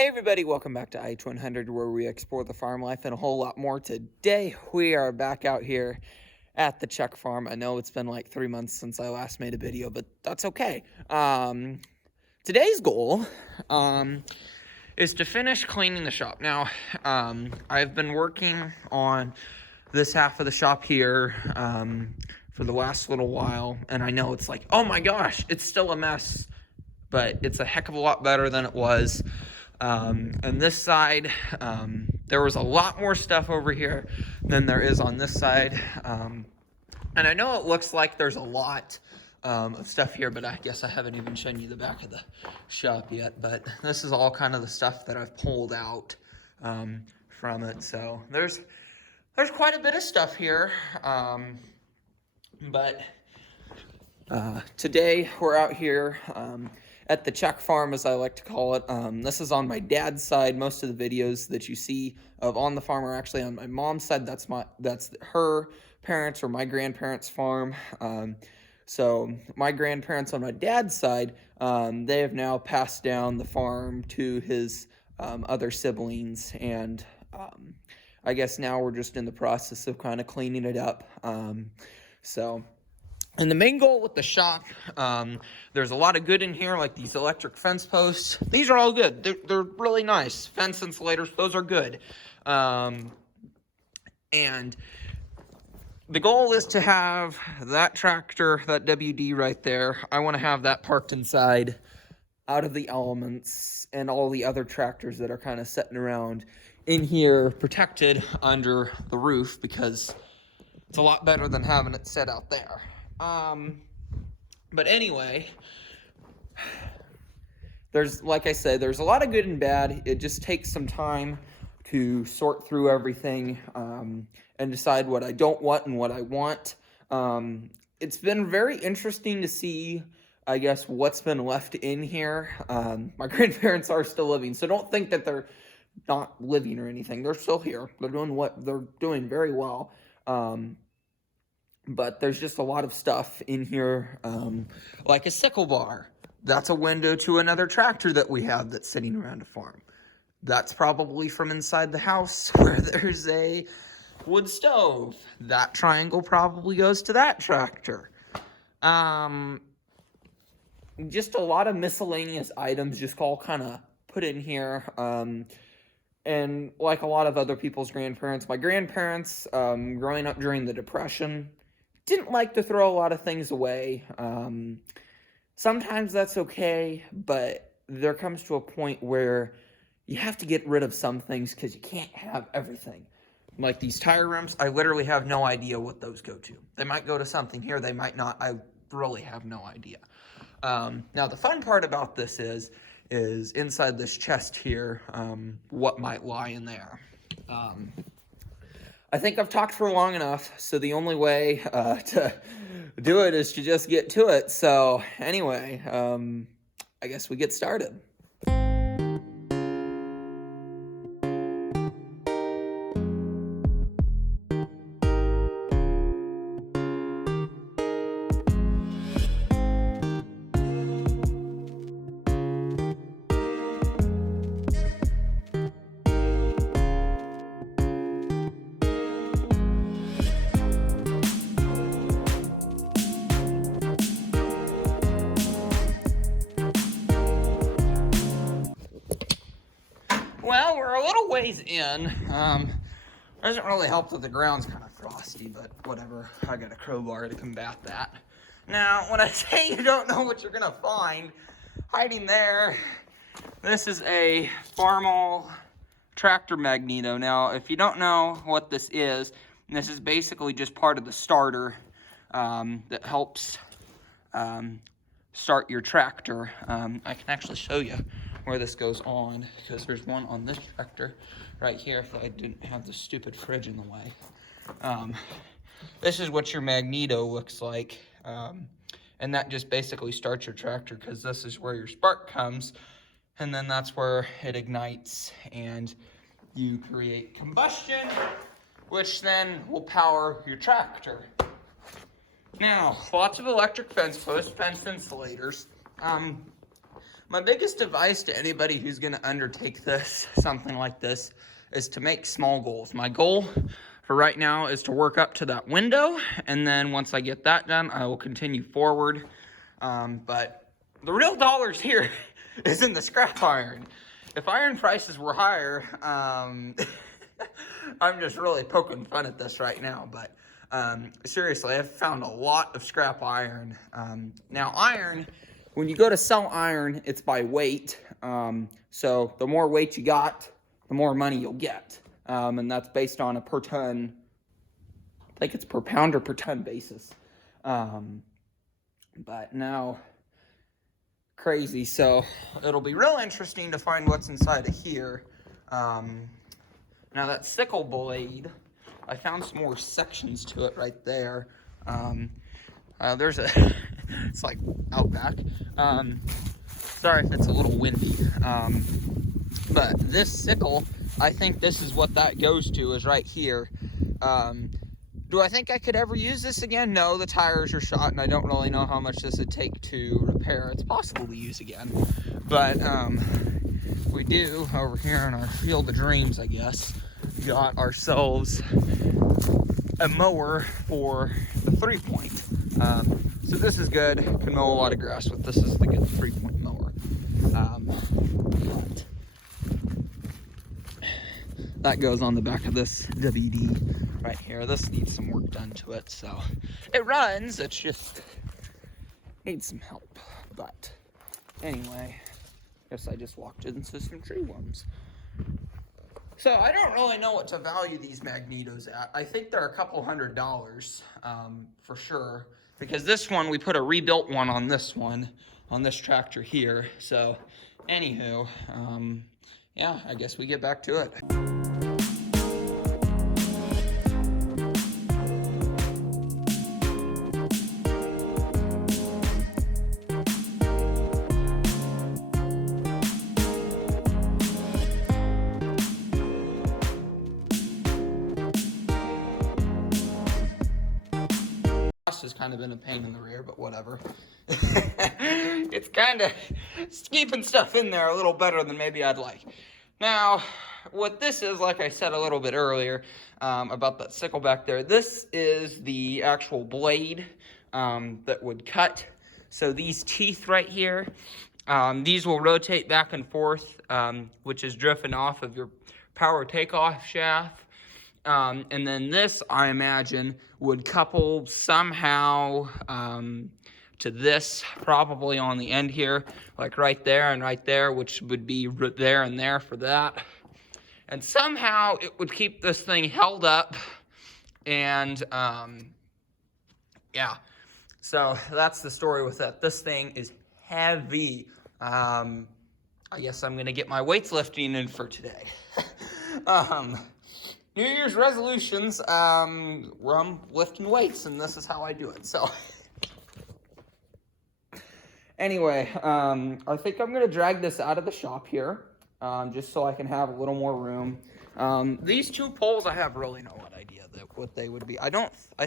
Hey everybody, welcome back to IH100, where we explore the farm life and a whole lot more. Today we are back out here at the Czech farm. I know it's been like 3 months since I last made a video, but that's okay. Today's goal is to finish cleaning the shop. Now, I've been working on this half of the shop here for the last little while, and I know it's like, oh my gosh, it's still a mess, but it's a heck of a lot better than it was. And this side, there was a lot more stuff over here than there is on this side. And I know it looks like there's a lot of stuff here, but I guess I haven't even shown you the back of the shop yet. But this is all kind of the stuff that I've pulled out from it. So there's quite a bit of stuff here. But today we're out here at the Czech farm, as I like to call it. This is on my dad's side. Most of the videos that you see of on the farm are actually on my mom's side. That's her parents or my grandparents' farm. So my grandparents on my dad's side, they have now passed down the farm to his other siblings, and I guess now we're just in the process of kind of cleaning it up. And the main goal with the shop, there's a lot of good in here, like these electric fence posts. These are all good. They're really nice. Fence insulators, those are good. And the goal is to have that tractor, that WD right there. I want to have that parked inside, out of the elements, and all the other tractors that are kind of sitting around in here, protected under the roof, because it's a lot better than having it set out there. But anyway, like I said, there's a lot of good and bad. It just takes some time to sort through everything, and decide what I don't want and what I want. It's been very interesting to see, I guess, what's been left in here. My grandparents are still living, so don't think that they're not living or anything. They're still here. They're doing very well. But there's just a lot of stuff in here, like a sickle bar. That's a window to another tractor that we have that's sitting around a farm. That's probably from inside the house where there's a wood stove. That triangle probably goes to that tractor. Just a lot of miscellaneous items just all kind of put in here. And like a lot of other people's grandparents, my grandparents, growing up during the Depression, didn't like to throw a lot of things away. Sometimes that's okay, but there comes to a point where you have to get rid of some things because you can't have everything. Like these tire rims, I literally have no idea what those go to. They might go to something here, they might not. I really have no idea. Now, the fun part about this is inside this chest here, what might lie in there. I think I've talked for long enough, so the only way to do it is to just get to it. So anyway, I guess we get started. Well, we're a little ways in. Doesn't really help that the ground's kind of frosty, but whatever. I got a crowbar to combat that. Now, when I say you don't know what you're gonna find hiding there, this is a Farmall tractor magneto. Now, if you don't know what this is basically just part of the starter that helps start your tractor. I can actually show you where this goes on, because there's one on this tractor right here if I didn't have the stupid fridge in the way. This is what your magneto looks like, and that just basically starts your tractor, because this is where your spark comes, and then that's where it ignites and you create combustion, which then will power your tractor. Now, lots of electric fence posts, fence insulators. My biggest advice to anybody who's going to undertake this, something like this, is to make small goals. My goal for right now is to work up to that window, and then once I get that done, I will continue forward. But the real dollars here is in the scrap iron. If iron prices were higher, I'm just really poking fun at this right now, but seriously, I've found a lot of scrap iron. Now iron, when you go to sell iron, it's by weight. So the more weight you got, the more money you'll get. And that's based on a per ton, I think it's per pound or per ton basis. But now, crazy. So it'll be real interesting to find what's inside of here. Now that sickle blade, I found some more sections to it right there. There's a, it's like out back. Sorry if it's a little windy. But this sickle, I think this is what that goes to, is right here. Do I think I could ever use this again? No, the tires are shot and I don't really know how much this would take to repair. It's possible to use again. But we do, over here in our field of dreams, I guess, got ourselves a mower for the 3-point. So this is good. Can mow a lot of grass with this. Is the good 3-point mower. But that goes on the back of this WD right here. This needs some work done to it. So it runs. It's just needs some help. But anyway, guess I just walked into some tree worms. So I don't really know what to value these magnetos at. I think they're a couple $100 for sure. Because this one, we put a rebuilt one on this tractor here. So anywho, yeah, I guess we get back to it. Has kind of been a pain in the rear, but whatever. It's keeping stuff in there a little better than maybe I'd like. Now, what this is, like I said a little bit earlier about that sickle back there, this is the actual blade that would cut. So these teeth right here, these will rotate back and forth, which is driven off of your power takeoff shaft. And then this, I imagine, would couple somehow to this, probably on the end here, like right there and right there, which would be there and there for that. And somehow it would keep this thing held up. And yeah, so that's the story with that. This thing is heavy. I guess I'm going to get my weights lifting in for today. New Year's resolutions, where I'm lifting weights, and this is how I do it, so. Anyway, I think I'm going to drag this out of the shop here, just so I can have a little more room. These two poles, I have really no idea what they would be. I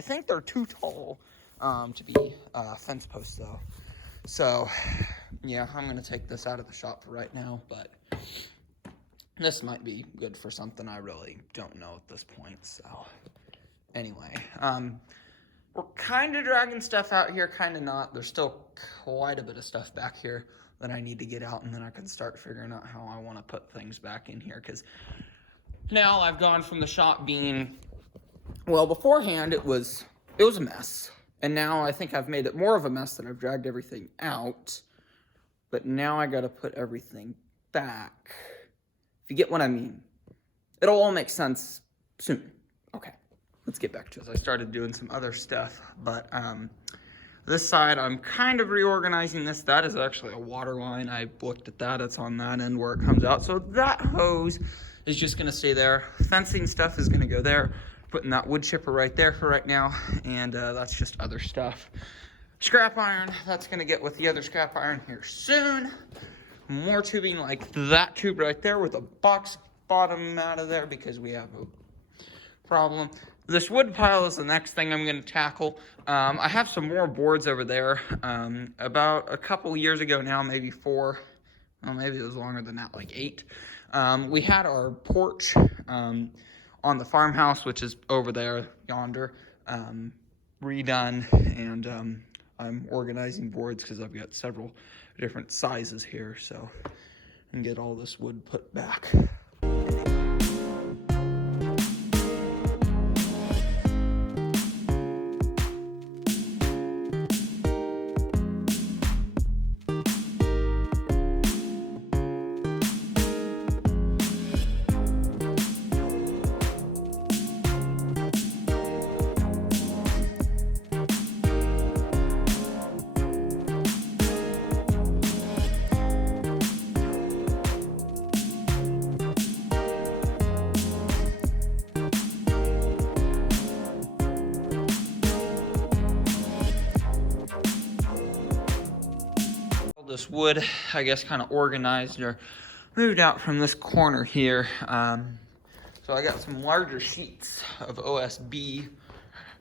think they're too tall to be fence posts, though. So, yeah, I'm going to take this out of the shop for right now, but this might be good for something I really don't know at this point, so anyway, we're kind of dragging stuff out here, kind of not. There's still quite a bit of stuff back here that I need to get out, and then I can start figuring out how I want to put things back in here, because now I've gone from the shop being, well, beforehand it was a mess, and now I think I've made it more of a mess that I've dragged everything out, but now I got to put everything back. If you get what I mean. It'll all make sense soon. Okay, let's get back to it. I started doing some other stuff, but this side, I'm kind of reorganizing this. That is actually a water line. I looked at that. It's on that end where it comes out. So that hose is just going to stay there. Fencing stuff is going to go there. Putting that wood chipper right there for right now, and that's just other stuff. Scrap iron, that's going to get with the other scrap iron here soon. More tubing like that tube right there with a box bottom out of there because we have a problem. This wood pile is the next thing I'm going to tackle. I have some more boards over there. About a couple years ago now, maybe 4, well, maybe it was longer than that, like 8. We had our porch on the farmhouse, which is over there, yonder, redone, and I'm organizing boards because I've got several different sizes here, so I can get all this wood put back. This wood, I guess, kind of organized or moved out from this corner here. So I got some larger sheets of OSB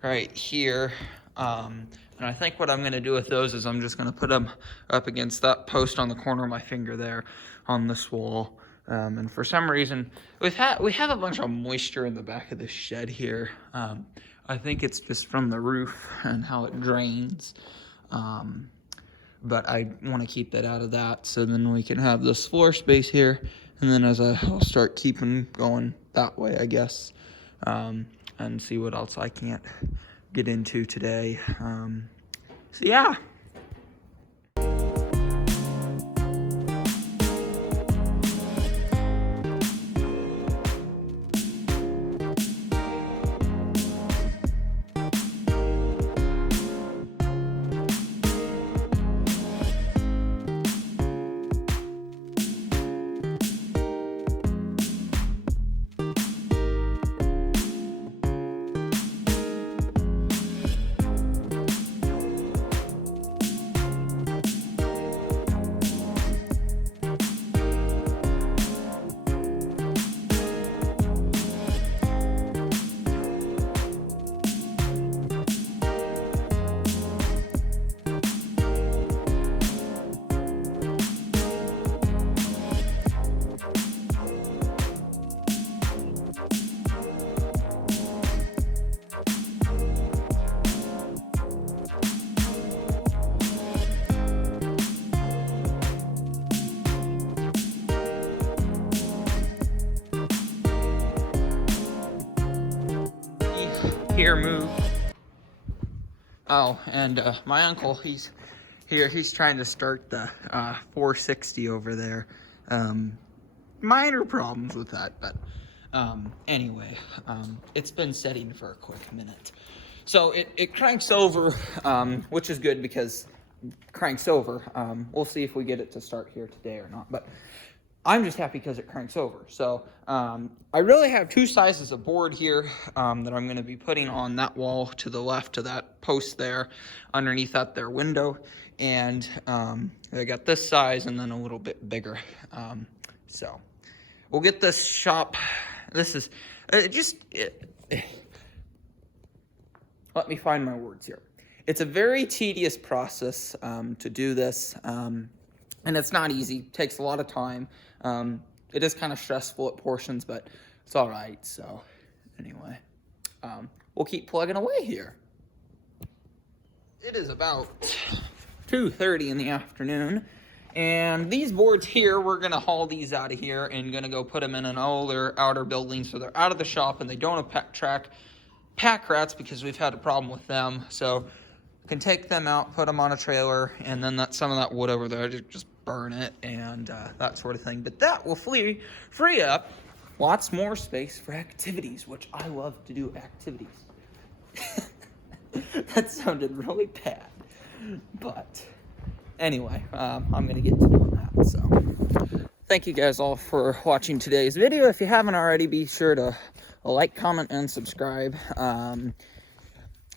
right here. And I think what I'm going to do with those is I'm just going to put them up against that post on the corner of my finger there on this wall. And for some reason, we have a bunch of moisture in the back of this shed here. I think it's just from the roof and how it drains. But I want to keep that out of that, so then we can have this floor space here, and then I'll start keeping going that way, I guess, and see what else I can't get into today. So yeah. Here, move. Oh, and my uncle, he's here. He's trying to start the 460 over there. Minor problems with that, but anyway, it's been setting for a quick minute. So it cranks over, which is good because cranks over. We'll see if we get it to start here today or not, but I'm just happy because it cranks over. So I really have 2 sizes of board here that I'm going to be putting on that wall to the left of that post there, underneath that there window. And I got this size and then a little bit bigger. So we'll get this shop. This is let me find my words here. It's a very tedious process to do this. And it's not easy. It takes a lot of time. It is kind of stressful at portions, but it's all right. So anyway, we'll keep plugging away here. It is about 2:30 in the afternoon. And these boards here, we're going to haul these out of here and going to go put them in an older outer building so they're out of the shop and they don't attract pack rats because we've had a problem with them. So can take them out, put them on a trailer, and then some of that wood over there, just burn it and that sort of thing. But that will free up lots more space for activities, which I love to do activities. That sounded really bad. But anyway, I'm going to get to doing that. So thank you guys all for watching today's video. If you haven't already, be sure to like, comment, and subscribe.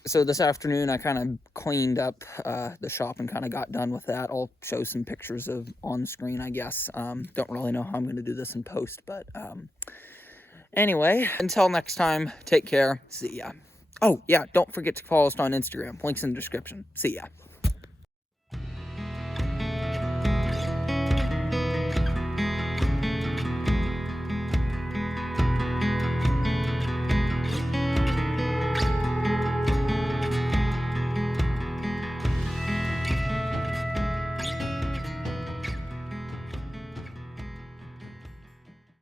So this afternoon, I kind of cleaned up the shop and kind of got done with that. I'll show some pictures of on screen, I guess. Don't really know how I'm going to do this in post, but anyway, until next time, take care. See ya. Oh, yeah, don't forget to follow us on Instagram. Links in the description. See ya.